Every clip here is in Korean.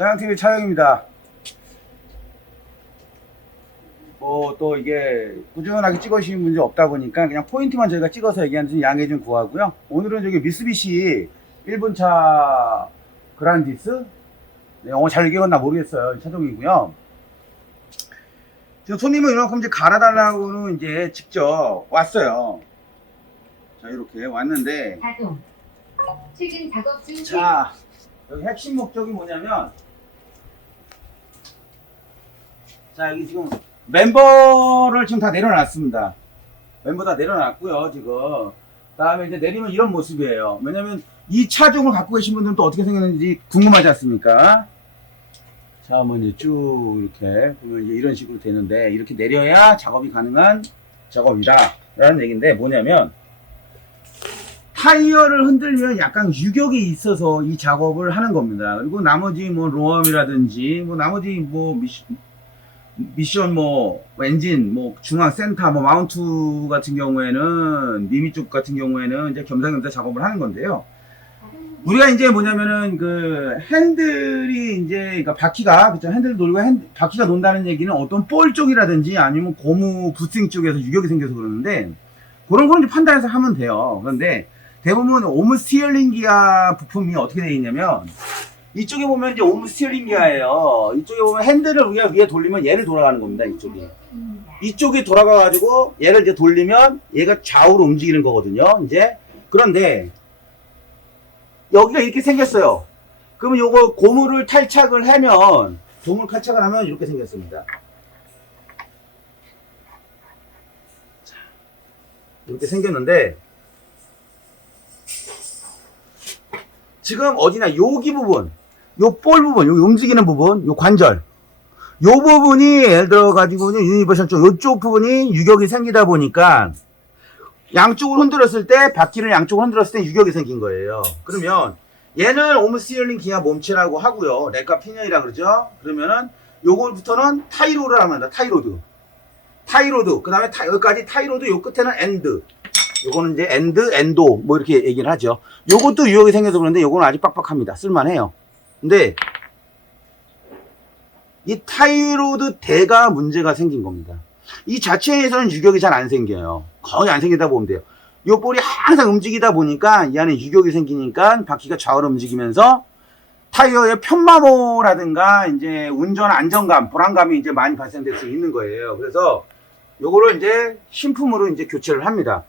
차영TV 차영입니다. 뭐 또 이게 꾸준하게 찍으시는 분이 없다 보니까 그냥 포인트만 저희가 찍어서 얘기하는 좀 양해 좀 구하고요. 오늘은 저기 미쓰비시 1분차 그란디스, 네, 영어 잘 읽었나 모르겠어요. 차종이고요. 지금 손님은 이만큼 이제 갈아달라고는 이제 직접 왔어요. 자, 이렇게 왔는데, 자동. 최근 작업 중. 자, 여기 핵심 목적이 뭐냐면, 자, 여기 지금 멤버를 지금 다 내려놨습니다. 멤버 다 내려놨고요, 지금. 다음에 이제 내리면 이런 모습이에요. 왜냐면 이 차종을 갖고 계신 분들은 또 어떻게 생겼는지 궁금하지 않습니까? 자, 한번 이제 쭉 이렇게 보면 이제 이런 식으로 되는데, 이렇게 내려야 작업이 가능한 작업이다. 라는 얘기인데, 뭐냐면, 타이어를 흔들면 약간 유격이 있어서 이 작업을 하는 겁니다. 그리고 나머지 뭐 로엄이라든지, 뭐 나머지 뭐 미션 뭐 엔진 뭐 중앙 센터 뭐 마운트 같은 경우에는 미미 쪽 같은 경우에는 이제 겸사겸사 작업을 하는 건데요. 우리가 이제 뭐냐면은 그 핸들이 이제 그러니까 바퀴가 그쵸 핸들 돌고 바퀴가 논다는 얘기는 어떤 볼 쪽이라든지 아니면 고무 부스팅 쪽에서 유격이 생겨서 그러는데 그런 거는 이제 판단해서 하면 돼요. 그런데 대부분 옴 스티어링 기어 부품이 어떻게 되어 있냐면 이쪽에 보면 이제 옴 스티어링 기어예요. 이쪽에 보면 핸들을 우리가 위에 돌리면 얘를 돌아가는 겁니다. 이쪽이 돌아가가지고 얘를 이제 돌리면 얘가 좌우로 움직이는 거거든요. 이제 그런데 여기가 이렇게 생겼어요. 그러면 요거 고무를 탈착을 하면 이렇게 생겼습니다. 이렇게 생겼는데 지금 어디나 여기 부분, 요 볼 부분, 요 움직이는 부분, 요 관절, 요 부분이 예를 들어 가지고 유니버셜 쪽 요쪽 부분이 유격이 생기다 보니까 양쪽을 흔들었을 때 바퀴를 양쪽을 흔들었을 때 유격이 생긴 거예요. 그러면 얘는 옴 스티어링 기어 몸체라고 하고요. 렉과 피니언이라 그러죠. 그러면은 요거부터는 타이로드를 합니다. 타이로드. 그 다음에 여기까지 타이로드, 요 끝에는 엔드. 요거는 이제 엔도 뭐 이렇게 얘기를 하죠. 요것도 유격이 생겨서 그런데 요거는 아직 빡빡합니다. 쓸만해요. 근데 이 타이로드 대가 문제가 생긴 겁니다. 이 자체에서는 유격이 잘 안 생겨요. 거의 안 생기다 보면 돼요. 요 볼이 항상 움직이다 보니까 이 안에 유격이 생기니까 바퀴가 좌우로 움직이면서 타이어의 편마모라든가 이제 운전 안정감, 불안감이 이제 많이 발생될 수 있는 거예요. 그래서 요거를 이제 신품으로 이제 교체를 합니다.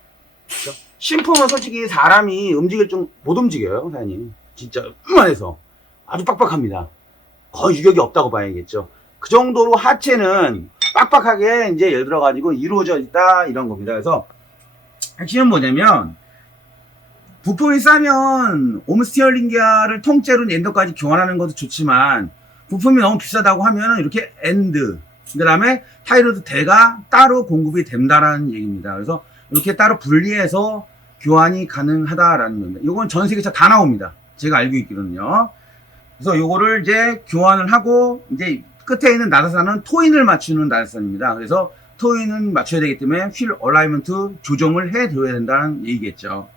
그렇죠? 신품은 솔직히 사람이 움직일 좀 못 움직여요, 사장님. 진짜 음만해서 아주 빡빡합니다. 거의 유격이 없다고 봐야겠죠. 그 정도로 하체는 빡빡하게 이제 예를 들어 가지고 이루어져 있다 이런 겁니다. 그래서 핵심은 뭐냐면 부품이 싸면 옴 스티어링 기어를 통째로 엔더까지 교환하는 것도 좋지만 부품이 너무 비싸다고 하면 이렇게 엔드 그 다음에 타이로드 대가 따로 공급이 된다라는 얘기입니다. 그래서 이렇게 따로 분리해서 교환이 가능하다라는 겁니다. 이건 전 세계에서 다 나옵니다. 제가 알고 있기로는요. 그래서 요거를 이제 교환을 하고 이제 끝에 있는 나사선은 토인을 맞추는 나사선입니다. 그래서 토인은 맞춰야 되기 때문에 휠 얼라이먼트 조정을 해줘야 된다는 얘기겠죠.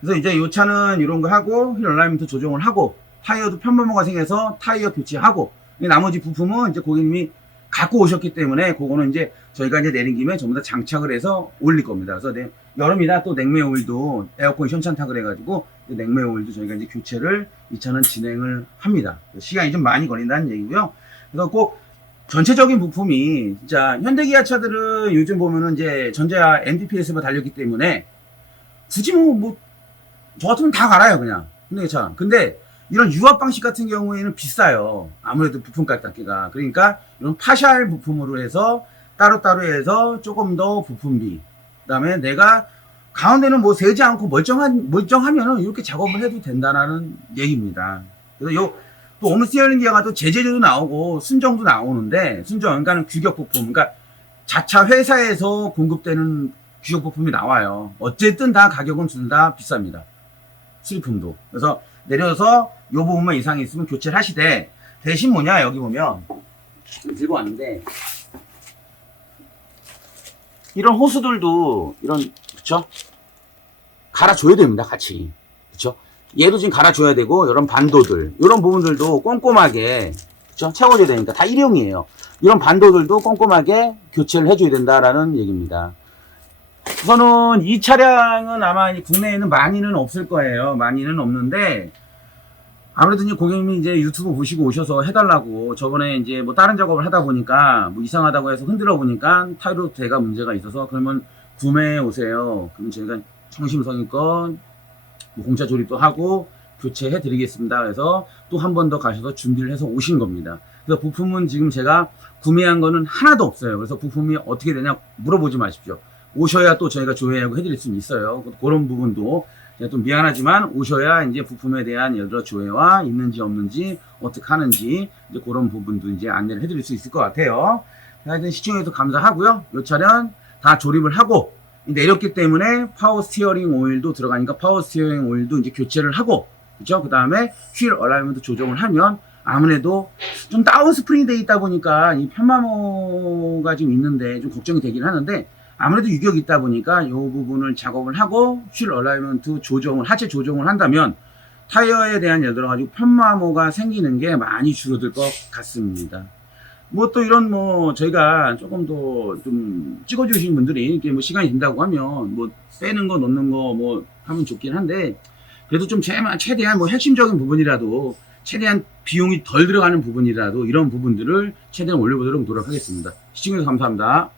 그래서 이제 이 차는 이런 거 하고 휠 얼라이먼트 조정을 하고 타이어도 편마모가 생겨서 타이어 교체하고 나머지 부품은 이제 고객님이 갖고 오셨기 때문에 그거는 이제 저희가 이제 내린 김에 전부 다 장착을 해서 올릴 겁니다. 그래서 여름이라 또 냉매 오일도 에어컨 시원찮다 그래가지고 냉매 오일도 저희가 이제 교체를 이 차는 진행을 합니다. 시간이 좀 많이 걸린다는 얘기고요. 그래서 꼭 전체적인 부품이 진짜 현대기아 차들은 요즘 보면은 이제 전자 NDPS가 달렸기 때문에 굳이 저 같으면 다 갈아요 그냥 현대기아 차. 근데 이런 유압 방식 같은 경우에는 비싸요. 아무래도 부품 값기가. 그러니까 이런 파샬 부품으로 해서 따로따로 해서 조금 더 부품비. 그 다음에 내가 가운데는 뭐 세지 않고 멀쩡하면은 이렇게 작업을 해도 된다는 얘기입니다. 그래서 또 옴 스티어링 기어가 또 제재도 나오고 순정도 나오는데 그러니까는 규격 부품. 그러니까 자차 회사에서 공급되는 규격 부품이 나와요. 어쨌든 다 가격은 둘 다 비쌉니다. 수리품도. 그래서 내려서 요 부분만 이상이 있으면 교체를 하시되 대신 뭐냐 여기 보면 들고 왔는데 이런 호스들도 이런 그쵸 갈아줘야 됩니다 같이 그쵸 얘도 지금 갈아줘야 되고 이런 반도들 이런 부분들도 꼼꼼하게 그죠? 채워줘야 되니까 다 일회용이에요. 이런 반도들도 꼼꼼하게 교체를 해줘야 된다라는 얘기입니다. 우선은 이 차량은 아마 국내에는 많이는 없을 거예요. 많이는 없는데 아무래도 이제 고객님이 이제 유튜브 보시고 오셔서 해달라고 저번에 이제 뭐 다른 작업을 하다 보니까 뭐 이상하다고 해서 흔들어 보니까 타이로 대가 문제가 있어서 그러면 구매해 오세요. 그럼 저희가 성심성의껏 뭐 공차 조립도 하고 교체해 드리겠습니다. 그래서 또 한 번 더 가셔서 준비를 해서 오신 겁니다. 그래서 부품은 지금 제가 구매한 거는 하나도 없어요. 그래서 부품이 어떻게 되냐 물어보지 마십시오. 오셔야 또 저희가 조회하고 해드릴 수는 있어요. 그런 부분도 제가 좀 미안하지만 오셔야 이제 부품에 대한 여러 조회와 있는지 없는지 어떻게 하는지 이제 그런 부분도 이제 안내를 해드릴 수 있을 것 같아요. 하여튼 시청해주셔서 감사하고요. 이 차량 다 조립을 하고 내렸기 때문에 파워 스티어링 오일도 들어가니까 파워 스티어링 오일도 이제 교체를 하고 그죠? 그 다음에 휠 얼라이먼트 조정을 하면 아무래도 좀 다운 스프링이 돼 있다 보니까 이 편마모가 지금 있는데 좀 걱정이 되긴 하는데 아무래도 유격이 있다 보니까 이 부분을 작업을 하고 휠 얼라이먼트 조정을 하체 조정을 한다면 타이어에 대한 여러 가지 편마모가 생기는 게 많이 줄어들 것 같습니다. 뭐 또 이런 뭐 저희가 조금 더 좀 찍어주시는 분들이 이렇게 뭐 시간이 된다고 하면 뭐 빼는 거 넣는 거 뭐 하면 좋긴 한데 그래도 좀 최대한 뭐 핵심적인 부분이라도 최대한 비용이 덜 들어가는 부분이라도 이런 부분들을 최대한 올려보도록 노력하겠습니다. 시청해주셔서 감사합니다.